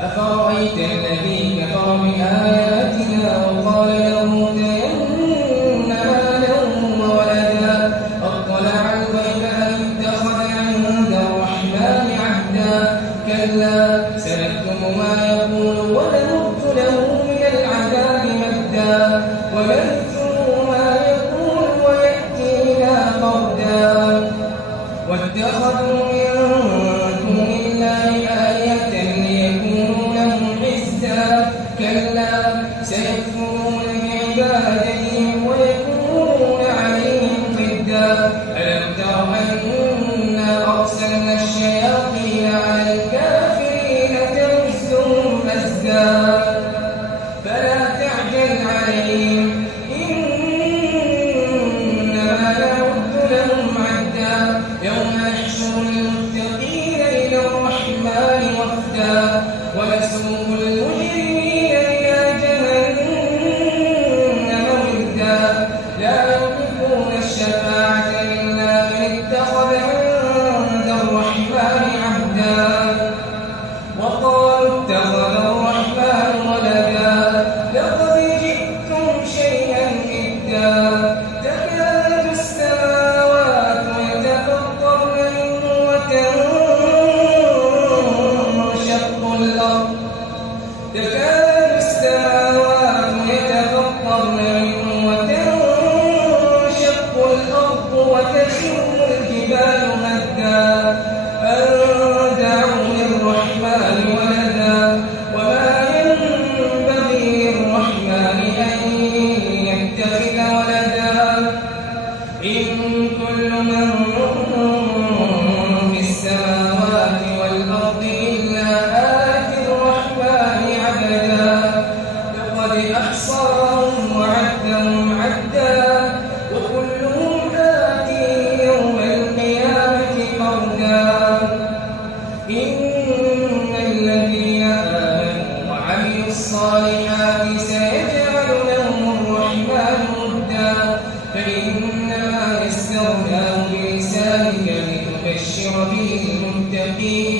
أفرأيت الذي كفر بآياتنا وقال لأوتين مالا وولدا أطلع الغيب أم اتخذ عند الرحمن عهدا كلا سنكتب ما يقول ونمد له من العذاب مدا ونكتب ما يقول ويأتينا فردا واتخذوا من دون الله آلهة ليكونوا لهم عزا كلا سيكفرون بعبادتهم ويكونون عليهم ضدا ألم تر أنا أرسلنا الشياطين على الكافرين تؤزهم أزا فلا تعجل عليهم إنما نعد لهم عدا يوم نحشر المتقين إلى الرحمن وفدا ونسوق المجرمين إلى جهنم وردا لا يملكون الشفاعة إلا من اتخذ عند الرحمن عهدا وقالوا اتخذ الرحمن ولدا لقد جئتم شيئا إدا تكاد السماوات يتفطرن منه وتنشق الأرض وتخر الجبال هدا أن دعوا للرحمن ولدا وما ينبغي للرحمن أن يتخذ ولدا إن كل من في السماوات والأرض إلا آتي الرحمن عبدا لقد أحصاهم وعدهم عدا وكلهم آتي يوم القيامة فردا إن الذين آمنوا وعملوا الصالحات سيجعل لهم الرحمن ودا فإنما يسرناه بلسانك لتبشر به المتقين